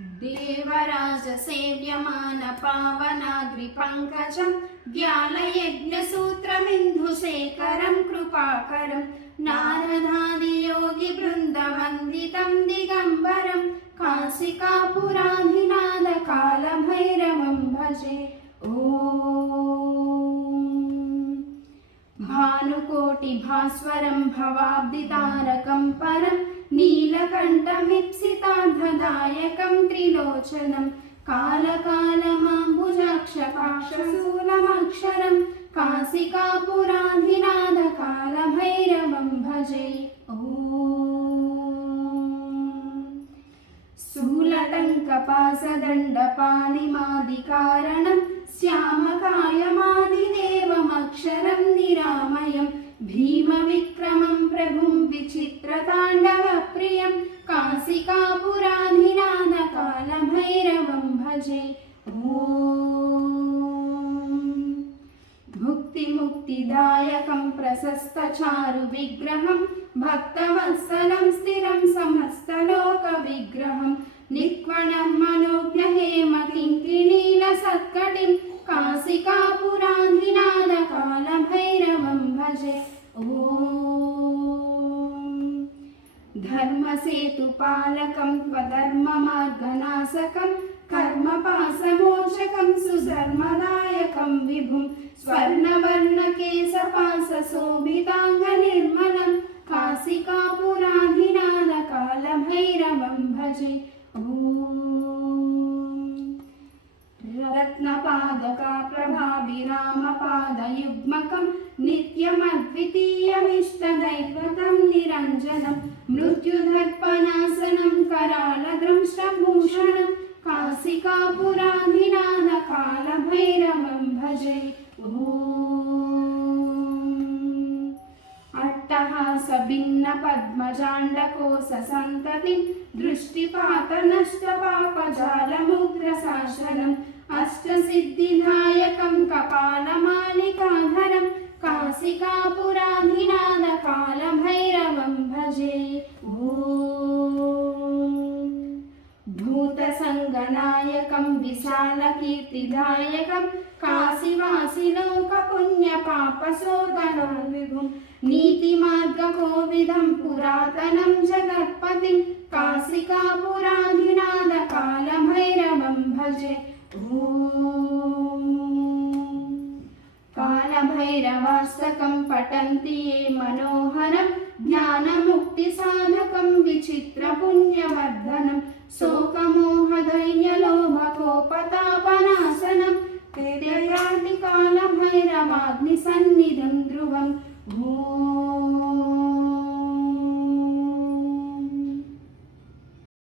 देवराज सेव्यमान पावनाग्रि पंकजं व्यालयज्ञसूत्रमिन्दुशेखरं कृपाकरं नारदादि योगी वृन्दवन्दितं दिगम्बरं काशिकापुराधिनाथ कालभैरवं भजे। भानुकोटि भास्वरं भवाब्दितारकं परं नीलकण्ठमीप्सितार्थदायकं त्रिलोचनं कालकालमाम्बुजाक्षपाशूलमक्षरं काशिकापुराधिनाथ कालभैरवं भजे। शूलटङ्कपासदण्डपाणिमादिकारणं श्यामकायमादिदेवमक्षरं निरामयं भीमविक्रमं प्रभुं विचित्रताण्डवप्रियं काशिकापुराधिनाथ कालभैरवं भजे। भुक्तिमुक्तिदायकं प्रशस्तचारुविग्रहं भक्तवत्सलं स्थिरं समस्तलोकविग्रहं निक्वणं मनोज्ञहेमकिङ्किणीलसत्कटिं काशिकापुराधिनाथ कालभैरवं भजे। धर्मसेतुपालकं त्वधर्ममार्गनाशकं कर्मपाशमोचकं सुधर्मदायकं विभुं स्वर्णवर्णकेशपाशशोभिताङ्गनिर्मलं काशिकापुराधिनाथ कालभैरवं भजे। रत्नपादकाप्रभाभिरामपादयुग्मकं नित्यमद्वितीयमिष्टदैवतं निरञ्जनं मृत्युदर्पणासनं करालदंष्ट्रभूषणं काशिकापुराधिनाथ कालभैरवं भजे। अट्टहासभिन्नपद्मजाण्डकोशसन्ततिं दृष्टिपातनष्टपापजालमुग्रशासनम् अष्टसिद्धिदायकं कपालमालिकाधरं काशिकापुराधिनाथ कालभैरवं भजे। भूतसङ्गनायकं विशालकीर्तिदायकं काशीवासिलोकपुण्यपापशोधनं विभुं नीतिमार्गकोविदं पुरातनं जगत्पतिं काशिकापुराधिनाथ कालभैरवं भजे। कालभैरवाष्टकं पठन्ति ये मनोहरं ज्ञानमुक्तिसाधकं विचित्रपुण्यवर्धनं शोकमोहदैन्यलोभकोपतापनाशनं तेजयान्ति कालभैरवाग्निसन्निधं ध्रुवम्।